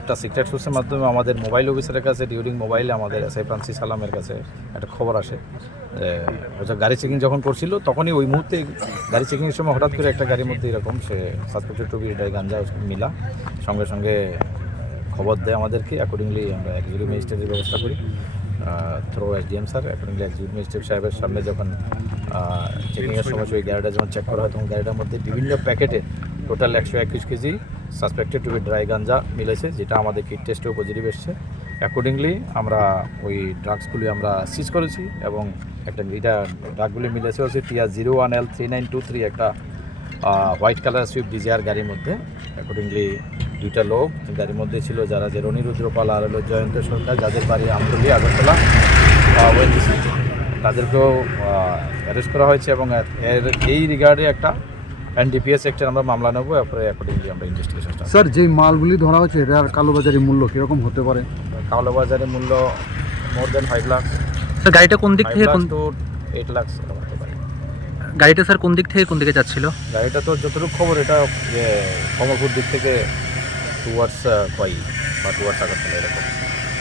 একটা সিক্রেট সোর্সের মাধ্যমে আমাদের মোবাইল অফিসারের কাছে ডিউরিং মোবাইলে আমাদের এসআই ফ্রান্সিস আলামের কাছে একটা খবর আসে যে গাড়ি চেকিং যখন করছিল তখনই ওই মুহূর্তে গাড়ি চেকিংয়ের সময় হঠাৎ করে একটা গাড়ির মধ্যে এরকম সে সাসপেক্টেড টু বি গাঞ্জা মিলা সঙ্গে সঙ্গে খবর দেয় আমাদেরকে। অ্যাকর্ডিংলি আমরা এক্সিকিউটিভ ম্যাজিস্ট্রেটের ব্যবস্থা করি through SDM sir. Accordingly executive magistrate সাহেবের সামনে যখন চেকিংয়ের সময় ওই গাড়িটা যখন চেক করা হয় তখন গাড়িটার মধ্যে বিভিন্ন প্যাকেটে total 121 KG suspected to be dry ganja মিলেছে, যেটা আমাদের কিট টেস্টেও পজিটিভ এসছে। অ্যাকর্ডিংলি আমরা ওই ড্রাগসগুলি আমরা সিজ করেছি এবং একটা এটা ড্রাগগুলি মিলেছে হচ্ছে TR01L3923 একটা হোয়াইট কালার সুইফট ডিজায়ার গাড়ির মধ্যে। অ্যাকর্ডিংলি দুইটা লোক গাড়ির মধ্যে ছিল যারা যে রনিরুদ্রপাল আর হলো জয়ন্ত সরকার, যাদের বাড়ি আমতলী আগরতলা ওএনজিসি, তাদেরকেও অ্যারেস্ট করা হয়েছে এবং এই রিগার্ডে একটা NDPS অ্যাক্টের আমরা মামলা নেবো। এরপরে অ্যাকর্ডিংলি আমরা ইনভেস্টিগেশন। স্যার যেই মালগুলি ধরা হচ্ছে এটার কালোবাজারি মূল্য কীরকম হতে পারে? কালোবাজারের মূল্য মোর দেন 5 লাখ। স্যার গাড়িটা কোন দিক থেকে 8 লাখ হতে পারে। গাড়িটা স্যার কোন দিক থেকে কোন দিকে যাচ্ছিল? গাড়িটা তো যতটুকু খবর এটা যে কমলপুর দিক থেকে টুয়ার্ডস কই বা টুয়ার্ডস আগরতলা এরকম।